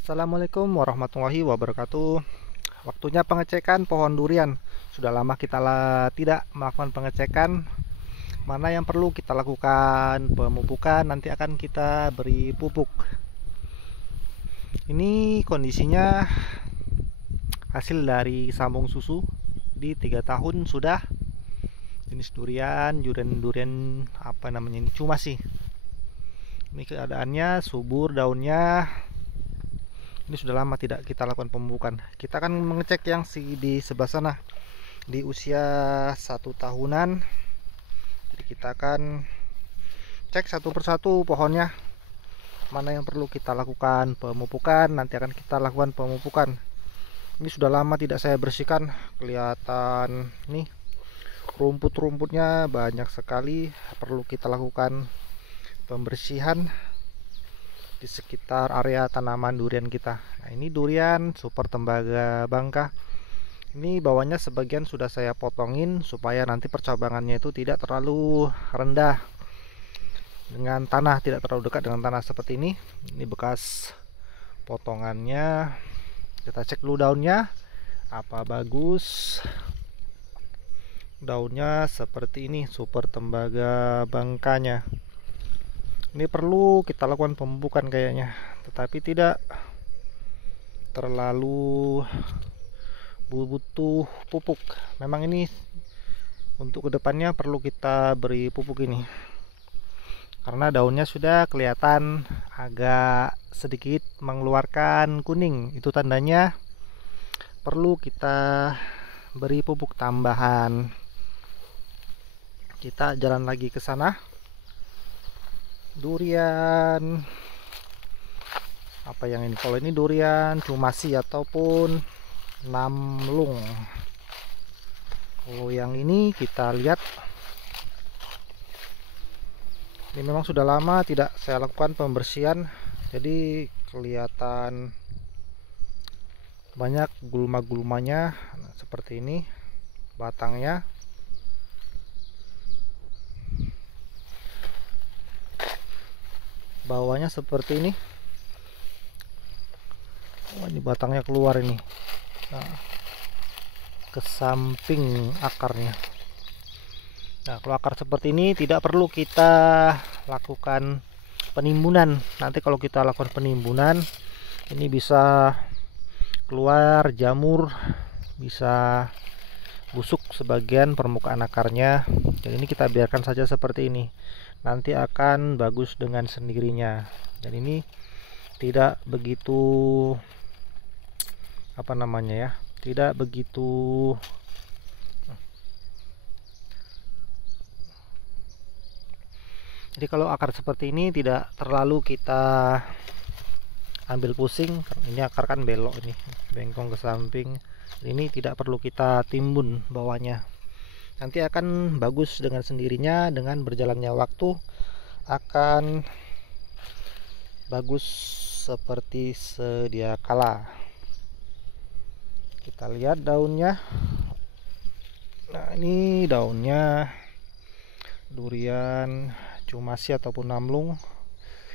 Assalamualaikum warahmatullahi wabarakatuh. Waktunya pengecekan pohon durian. Sudah lama kita tidak melakukan pengecekan. Mana yang perlu kita lakukan pemupukan, nanti akan kita beri pupuk. Ini kondisinya hasil dari sambung susu di 3 tahun sudah. Jenis durian apa namanya ini, cuma sih. Ini keadaannya subur daunnya. Ini sudah lama tidak kita lakukan pemupukan. Kita akan mengecek yang di sebelah sana di usia 1 tahunan. Jadi kita akan cek satu persatu pohonnya, mana yang perlu kita lakukan pemupukan. Nanti akan kita lakukan pemupukan. Ini sudah lama tidak saya bersihkan. Kelihatan nih rumput-rumputnya banyak sekali. Perlu kita lakukan pembersihan di sekitar area tanaman durian kita. Nah, ini durian super tembaga bangka. Ini bawahnya sebagian sudah saya potongin supaya nanti percabangannya itu tidak terlalu rendah dengan tanah, tidak terlalu dekat dengan tanah seperti ini. Ini bekas potongannya. Kita cek dulu daunnya apa bagus. Daunnya seperti ini, super tembaga bangkanya. Ini perlu kita lakukan pemupukan kayaknya, tetapi tidak terlalu butuh pupuk. Memang ini untuk kedepannya perlu kita beri pupuk ini, karena daunnya sudah kelihatan agak sedikit mengeluarkan kuning. Itu tandanya perlu kita beri pupuk tambahan. Kita jalan lagi ke sana. Durian apa yang ini? Kalau ini durian cumasi ataupun namlung. Kalau yang ini kita lihat, ini memang sudah lama tidak saya lakukan pembersihan, jadi kelihatan banyak gulma-gulmanya. Nah, seperti ini batangnya. Bawahnya seperti ini. Oh, ini batangnya keluar ini. Nah, ke samping akarnya. Nah, kalau akar seperti ini tidak perlu kita lakukan penimbunan. Nanti kalau kita lakukan penimbunan, ini bisa keluar jamur, bisa busuk sebagian permukaan akarnya. Jadi ini kita biarkan saja seperti ini. Nanti akan bagus dengan sendirinya. Dan ini tidak begitu apa namanya ya, tidak begitu jadi kalau akar seperti ini tidak terlalu kita ambil pusing. Ini akar kan belok, ini bengkong ke samping. Ini tidak perlu kita timbun bawahnya. Nanti akan bagus dengan sendirinya. Dengan berjalannya waktu akan bagus seperti sedia kala. Kita lihat daunnya. Nah, ini daunnya durian cumasi ataupun namlung.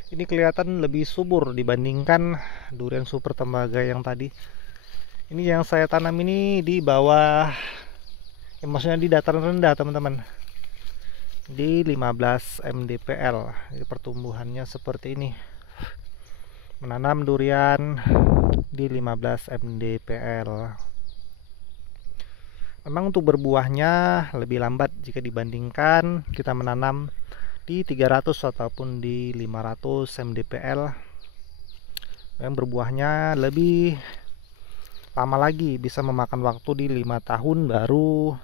Ini kelihatan lebih subur dibandingkan durian super tembaga yang tadi. Ini yang saya tanam ini di bawah, maksudnya di dataran rendah teman-teman, di 15 mdpl. Jadi pertumbuhannya seperti ini. Menanam durian di 15 mdpl. Memang untuk berbuahnya lebih lambat jika dibandingkan kita menanam di 300 ataupun di 500 mdpl. Yang berbuahnya lebih lama lagi, bisa memakan waktu di 5 tahun baru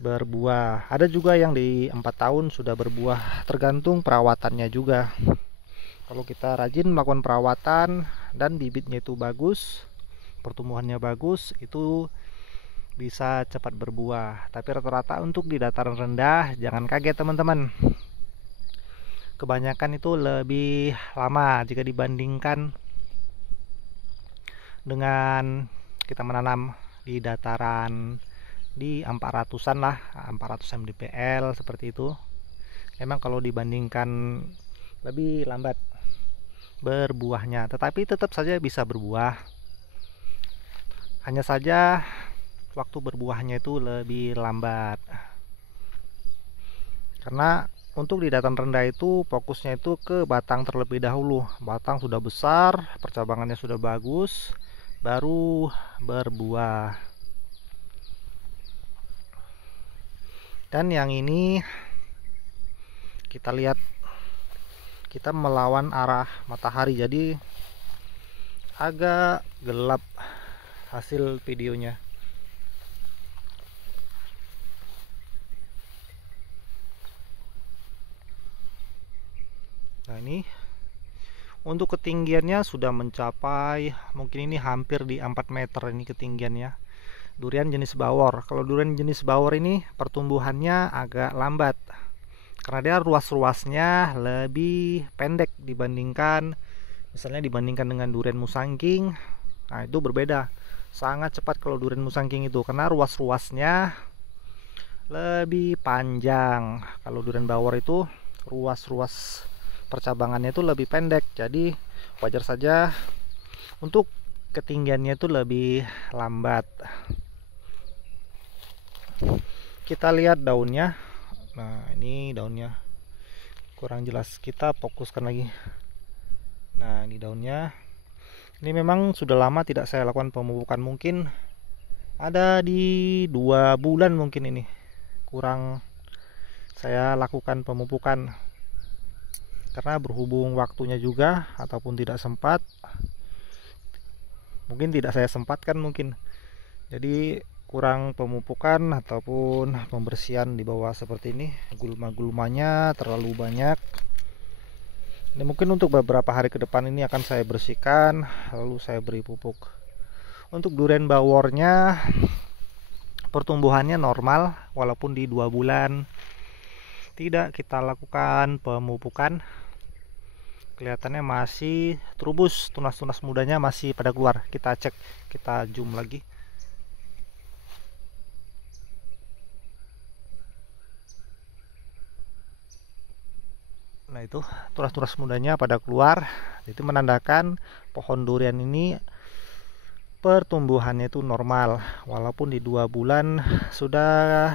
berbuah. Ada juga yang di 4 tahun sudah berbuah, tergantung perawatannya juga. Kalau kita rajin melakukan perawatan dan bibitnya itu bagus, pertumbuhannya bagus, itu bisa cepat berbuah. Tapi rata-rata untuk di dataran rendah, jangan kaget teman-teman, kebanyakan itu lebih lama jika dibandingkan dengan kita menanam di dataran di 400-an lah, 400 mdpl seperti itu. Memang kalau dibandingkan lebih lambat. berbuahnya, tetapi tetap saja bisa berbuah. Hanya saja waktu berbuahnya itu lebih lambat. Karena untuk di dataran rendah itu fokusnya itu ke batang terlebih dahulu. Batang sudah besar, percabangannya sudah bagus, baru berbuah. Dan yang ini kita lihat, kita melawan arah matahari, jadi agak gelap hasil videonya. Nah, ini untuk ketinggiannya sudah mencapai, mungkin ini hampir di 4 meter ini ketinggiannya. Durian jenis bawor. Kalau durian jenis bawor ini pertumbuhannya agak lambat, karena dia ruas-ruasnya lebih pendek dibandingkan dengan durian musangking. Nah, itu berbeda. Sangat cepat kalau durian musangking itu, karena ruas-ruasnya lebih panjang. Kalau durian bawor itu ruas-ruas percabangannya itu lebih pendek, jadi wajar saja untuk ketinggiannya itu lebih lambat. Kita lihat daunnya. Nah, ini daunnya kurang jelas, kita fokuskan lagi. Nah, ini daunnya. Ini memang sudah lama tidak saya lakukan pemupukan, mungkin ada di 2 bulan mungkin ini kurang saya lakukan pemupukan, karena berhubung waktunya juga ataupun tidak sempat, mungkin tidak saya sempatkan mungkin, jadi kurang pemupukan ataupun pembersihan di bawah seperti ini. Gulma-gulmanya terlalu banyak. Ini mungkin untuk beberapa hari ke depan ini akan saya bersihkan, lalu saya beri pupuk. Untuk durian bawornya pertumbuhannya normal, walaupun di 2 bulan tidak kita lakukan pemupukan. Kelihatannya masih terubus, tunas-tunas mudanya masih pada keluar. Kita cek, kita zoom lagi. Nah, itu tunas-tunas mudanya pada keluar. Itu menandakan pohon durian ini pertumbuhannya itu normal, walaupun di 2 bulan sudah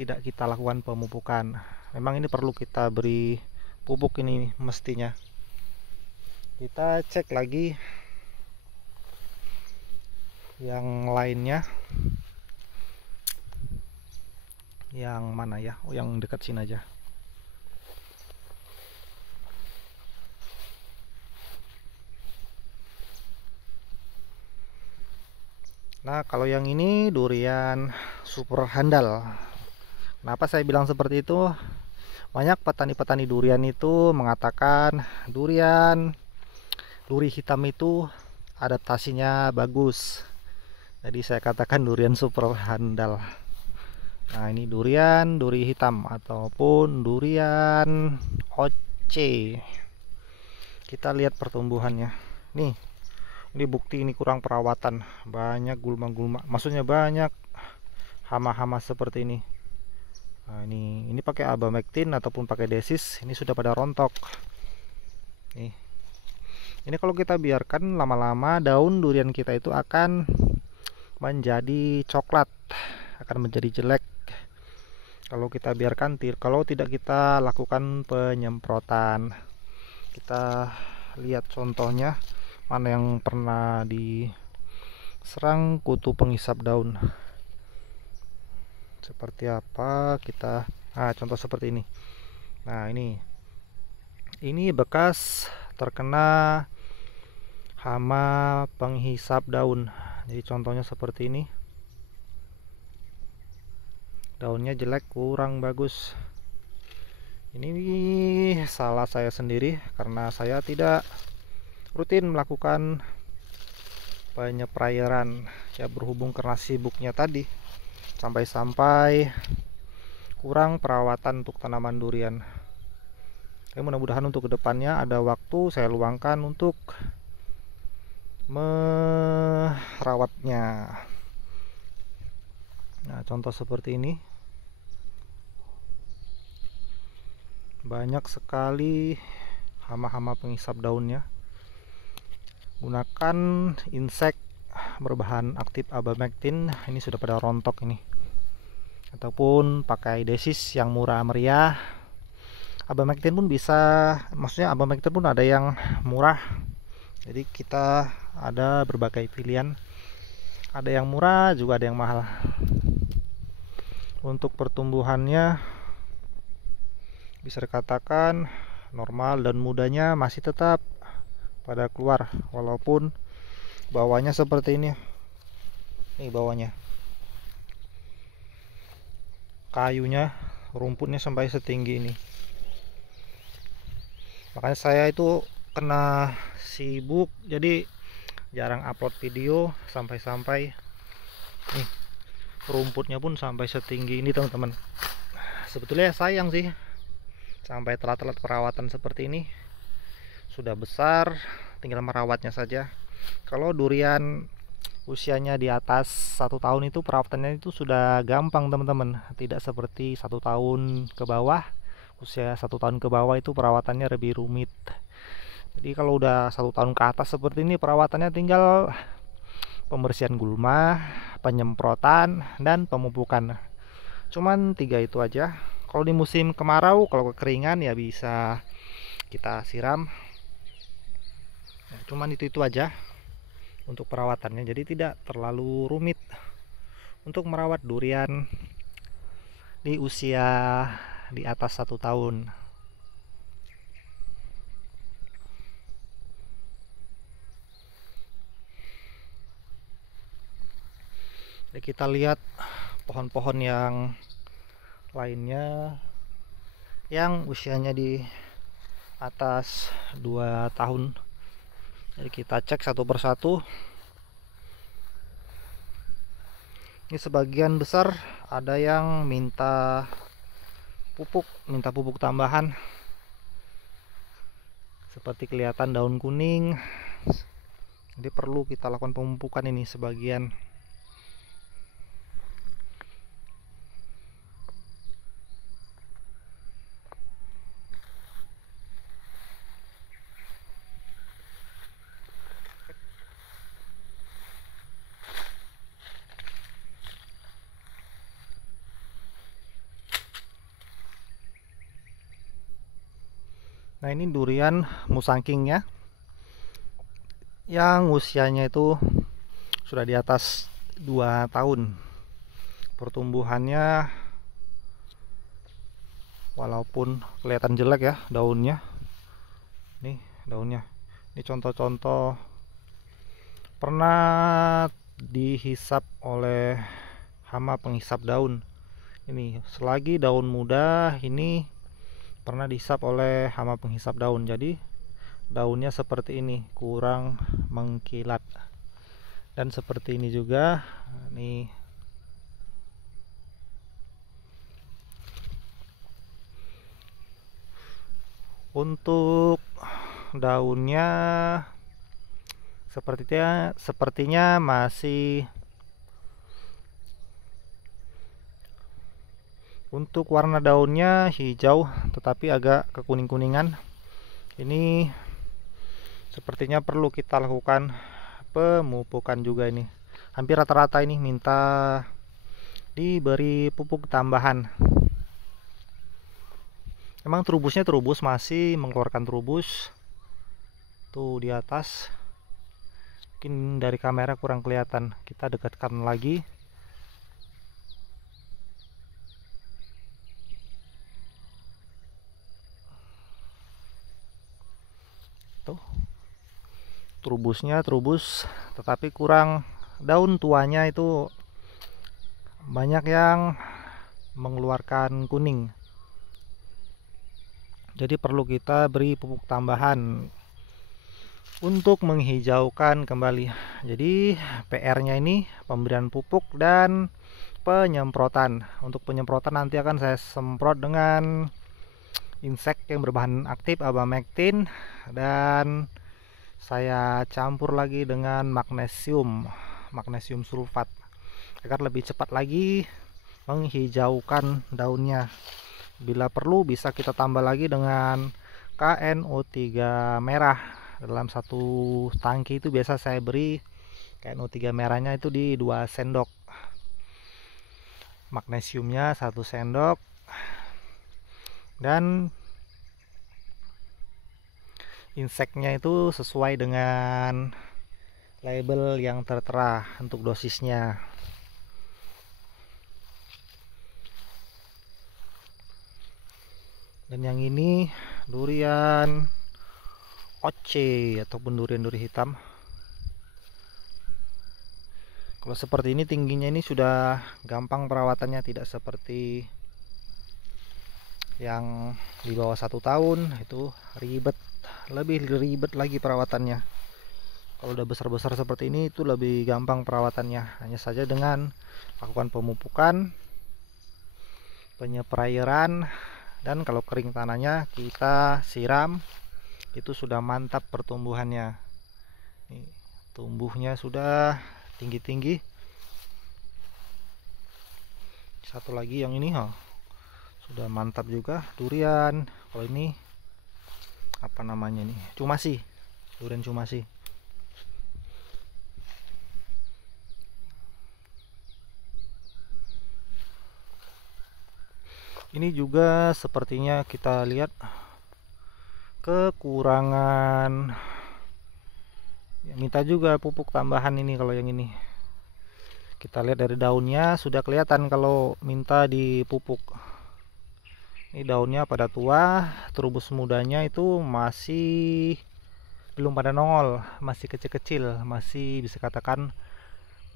tidak kita lakukan pemupukan. Memang ini perlu kita beri pupuk ini mestinya. Kita cek lagi yang lainnya. Yang mana ya? Oh, yang dekat sini aja. Nah, kalau yang ini durian super handal. Kenapa saya bilang seperti itu? Banyak petani-petani durian itu mengatakan duri hitam itu adaptasinya bagus. Jadi saya katakan durian super handal. Nah, ini duri hitam ataupun durian oce. Kita lihat pertumbuhannya. Nih, ini bukti ini kurang perawatan, banyak gulma-gulma, maksudnya banyak hama-hama seperti ini. Nah, ini pakai abamectin ataupun pakai desis, ini sudah pada rontok. Ini kalau kita biarkan lama-lama, daun durian kita itu akan menjadi coklat, akan menjadi jelek kalau kita biarkan, kalau tidak kita lakukan penyemprotan. Kita lihat contohnya, mana yang pernah diserang kutu penghisap daun, seperti apa kita. Contoh seperti ini. Nah, ini bekas terkena hama penghisap daun. Jadi contohnya seperti ini, daunnya jelek, kurang bagus. Ini salah saya sendiri, karena saya tidak rutin melakukan penyeprairan, ya berhubung karena sibuknya tadi, sampai-sampai kurang perawatan untuk tanaman durian. Mudah-mudahan untuk kedepannya ada waktu saya luangkan untuk merawatnya. Nah, contoh seperti ini, banyak sekali hama-hama penghisap daunnya. Gunakan insek berbahan aktif abamectin, ini sudah pada rontok ini, ataupun pakai desis yang murah meriah. Abamectin pun bisa, maksudnya abamectin pun ada yang murah, jadi kita ada berbagai pilihan, ada yang murah juga ada yang mahal. Untuk pertumbuhannya bisa dikatakan normal dan mudanya masih tetap pada keluar, walaupun bawahnya seperti ini. Nih bawahnya, kayunya, rumputnya sampai setinggi ini. Makanya saya itu kena sibuk, jadi jarang upload video, sampai-sampai nih rumputnya pun sampai setinggi ini teman-teman. Sebetulnya sayang sih sampai telat-telat perawatan seperti ini. Sudah besar, tinggal merawatnya saja. Kalau durian usianya di atas 1 tahun itu perawatannya itu sudah gampang teman-teman, tidak seperti 1 tahun ke bawah. Usia 1 tahun ke bawah itu perawatannya lebih rumit. Jadi kalau udah 1 tahun ke atas seperti ini, perawatannya tinggal pembersihan gulma, penyemprotan, dan pemupukan. Cuman 3 itu aja. Kalau di musim kemarau, kalau kekeringan ya bisa kita siram. Nah, cuman itu aja untuk perawatannya, jadi tidak terlalu rumit untuk merawat durian di usia di atas 1 tahun. Jadi kita lihat pohon-pohon yang lainnya yang usianya di atas 2 tahun. Jadi kita cek satu persatu. Ini sebagian besar ada yang minta pupuk tambahan. Seperti kelihatan daun kuning. Jadi perlu kita lakukan pemupukan ini sebagian. Nah, ini durian musangkingnya yang usianya itu sudah di atas 2 tahun. Pertumbuhannya walaupun kelihatan jelek ya daunnya. Nih daunnya. Ini contoh-contoh pernah dihisap oleh hama penghisap daun. Ini selagi daun muda ini pernah dihisap oleh hama penghisap daun, jadi daunnya seperti ini, kurang mengkilat. Dan seperti ini juga nih. Untuk daunnya sepertinya masih, untuk warna daunnya hijau tetapi agak kekuning-kuningan. Ini sepertinya perlu kita lakukan pemupukan juga ini. Hampir rata-rata ini minta diberi pupuk tambahan. Memang terubusnya masih mengeluarkan terubus. Tuh di atas. Mungkin dari kamera kurang kelihatan. Kita dekatkan lagi. Terubus tetapi kurang, daun tuanya itu banyak yang mengeluarkan kuning, jadi perlu kita beri pupuk tambahan untuk menghijaukan kembali. Jadi PR-nya ini pemberian pupuk dan penyemprotan. Untuk penyemprotan nanti akan saya semprot dengan insek yang berbahan aktif abamectin, dan saya campur lagi dengan magnesium sulfat agar lebih cepat lagi menghijaukan daunnya. Bila perlu bisa kita tambah lagi dengan KNO3 merah. Dalam satu tangki itu biasa saya beri KNO3 merahnya itu di 2 sendok, magnesiumnya 1 sendok, dan inseknya itu sesuai dengan label yang tertera untuk dosisnya. Dan yang ini durian oce ataupun durian-duri hitam. Kalau seperti ini tingginya ini sudah gampang perawatannya, tidak seperti yang di bawah 1 tahun itu ribet, lebih ribet lagi perawatannya. Kalau udah besar-besar seperti ini itu lebih gampang perawatannya, hanya saja dengan lakukan pemupukan, penyeprairan, dan kalau kering tanahnya kita siram, itu sudah mantap pertumbuhannya. Nih, tumbuhnya sudah tinggi-tinggi. Satu lagi yang ini sudah mantap juga durian. Kalau ini apa namanya nih, cumasi, durian cumasi. Ini juga sepertinya kita lihat kekurangan ya, minta juga pupuk tambahan ini. Kalau yang ini kita lihat dari daunnya sudah kelihatan kalau minta dipupuk. Ini daunnya pada tua, terubus mudanya itu masih belum pada nongol, masih kecil-kecil, masih bisa katakan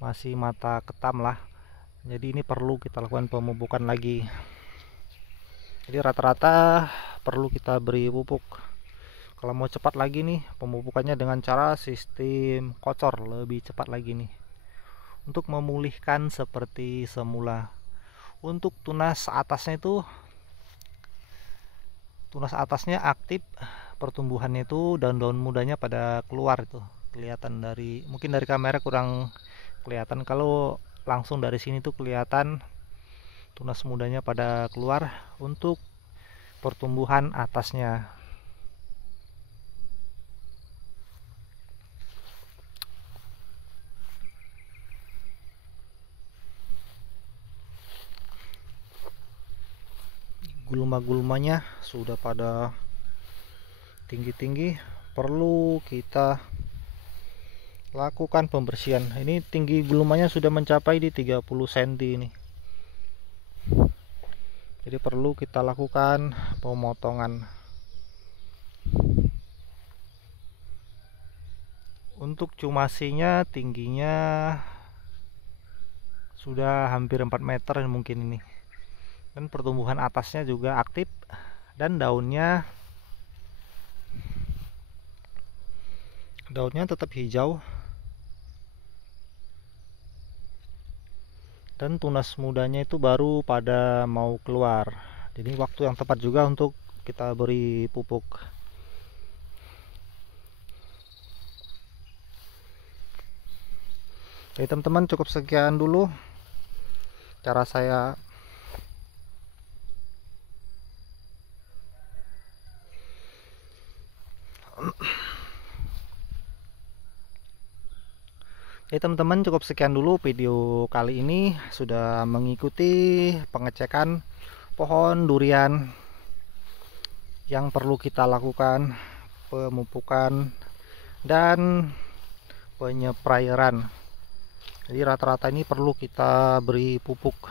masih mata ketam lah. Jadi ini perlu kita lakukan pemupukan lagi. Jadi rata-rata perlu kita beri pupuk. Kalau mau cepat lagi nih pemupukannya dengan cara sistem kocor, lebih cepat lagi nih untuk memulihkan seperti semula. Untuk tunas atasnya itu, tunas atasnya aktif pertumbuhannya itu, daun-daun mudanya pada keluar, itu kelihatan dari, mungkin dari kamera kurang kelihatan, kalau langsung dari sini tuh kelihatan tunas mudanya pada keluar untuk pertumbuhan atasnya. Gulma-gulmanya sudah pada tinggi-tinggi, perlu kita lakukan pembersihan. Ini tinggi gulmanya sudah mencapai di 30 cm ini. Jadi perlu kita lakukan pemotongan. Untuk cumasinya tingginya sudah hampir 4 meter mungkin ini. Dan pertumbuhan atasnya juga aktif dan daunnya tetap hijau dan tunas mudanya itu baru pada mau keluar. Jadi waktu yang tepat juga untuk kita beri pupuk. Oke teman-teman, cukup sekian dulu cara saya teman-teman, cukup sekian dulu video kali ini. Sudah mengikuti pengecekan pohon durian yang perlu kita lakukan pemupukan dan penyeprairan. Jadi rata-rata ini perlu kita beri pupuk.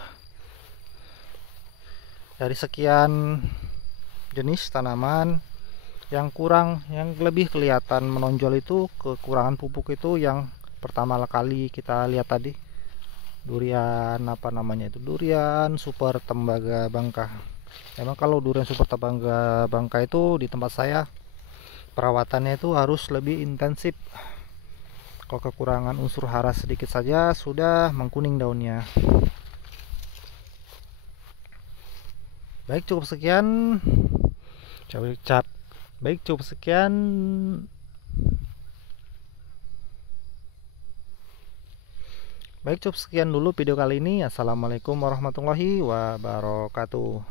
Dari sekian jenis tanaman, yang lebih kelihatan menonjol itu kekurangan pupuk itu yang pertama kali kita lihat tadi, durian apa namanya itu, durian super tembaga bangka. Memang kalau durian super tembaga bangka itu di tempat saya perawatannya itu harus lebih intensif. Kalau kekurangan unsur hara sedikit saja sudah mengkuning daunnya. Baik, cukup sekian. Baik, cukup sekian. Baik, cukup sekian dulu video kali ini. Assalamualaikum warahmatullahi wabarakatuh.